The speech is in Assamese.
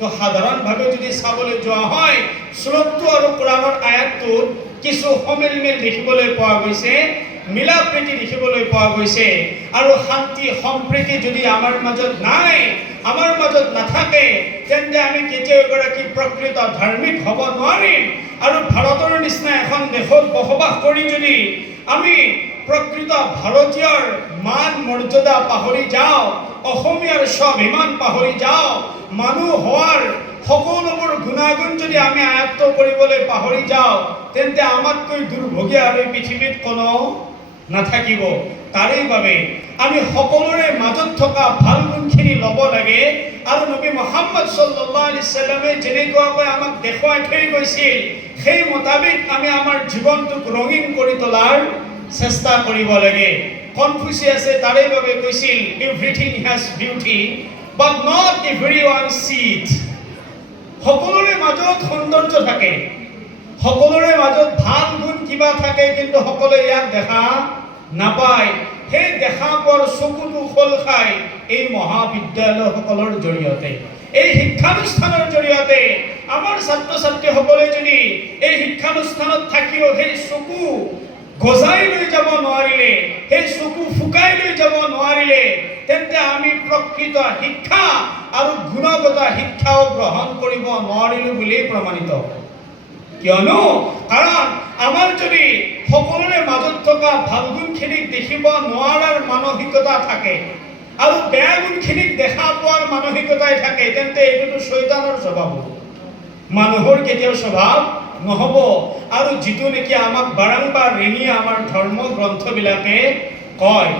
তো সাধাৰণভাৱে যদি চাবলৈ যোৱা হয় শ্লোকটো আৰু কোৰাণৰ আয়াতটোত কিছু সমিলমিল দেখিবলৈ পোৱা গৈছে, মিলা প্ৰীতি দেখিবলৈ পোৱা গৈছে। আৰু শান্তি সম্প্ৰীতি যদি আমাৰ মাজত নাই, আমাৰ মাজত নাথাকে, তেন্তে আমি কেতিয়াও এগৰাকী প্ৰকৃত ধাৰ্মিক হ'ব নোৱাৰিম। আৰু ভাৰতৰ নিচিনা এখন দেশত বসবাস কৰি যদি আমি প্ৰকৃত ভাৰতীয়ৰ মান মৰ্যাদা পাহৰি যাওঁ, অসমীয়াৰ স্বাভিমান পাহৰি যাওঁ, মানুহ হোৱাৰ সকলোবোৰ গুণাগুণ যদি আমি আয়ত্ত কৰিবলৈ পাহৰি যাওঁ, তেন্তে আমাতকৈ দুৰ্ভগীয়া আৰু পৃথিৱীত কোনো নাথাকিব। তাৰেই বাবে আমি সকলোৰে মাজত থকা ভাল গুণখিনি ল'ব লাগে। আৰু নবী মুহাম্মদ সাল্লাল্লাহু আলাইহি সাল্লামে যেনেকুৱাকৈ আমাক দেখুৱাই থৈ গৈছিল, সেই মোতাবিক আমি আমাৰ জীৱনটোক ৰঙীন কৰি তোলাৰ চেষ্টা কৰিব লাগে। কনফুচিয়াছে তাৰেই বাবে কৈছিল, everything has beauty but not everyone see it. সকলোৰে মাজত সৌন্দৰ্য থাকে, সকলোৰে মাজত ভাল গুণ কিবা থাকে, কিন্তু সকলোৱে ইয়াক দেখা নাপায়। সেই দেখা পোৱাৰ চকুটো খোল খায় এই মহাবিদ্যালয়সকলৰ জৰিয়তে, এই শিক্ষানুষ্ঠানৰ জৰিয়তে। আমাৰ ছাত্ৰ ছাত্ৰীসকলে যদি এই শিক্ষানুষ্ঠানত থাকিও সেই চকু গজাই লৈ যাব নোৱাৰিলে, সেই চকু ফুকাই লৈ যাব নোৱাৰিলে, তেন্তে আমি প্ৰকৃত শিক্ষা আৰু গুণগত শিক্ষাও গ্ৰহণ কৰিব নোৱাৰিলো বুলিয়েই প্ৰমাণিত। কিয়নো কাৰণ আমাৰ যদি সকলোৰে মাজত থকা ভাল গুণখিনিক দেখিব নোৱাৰাৰ মানসিকতা থাকে আৰু বেয়া গুণখিনিক দেখা পোৱাৰ মানসিকতাই থাকে, তেন্তে এইটোতো শয়তানৰ স্বভাৱ, মানুহৰ কেতিয়াও স্বভাৱ নহ'ব। আৰু যিটো নেকি আমাক বাৰম্বাৰ ৰেঙি আমাৰ ধৰ্ম গ্ৰন্থবিলাকে কয়,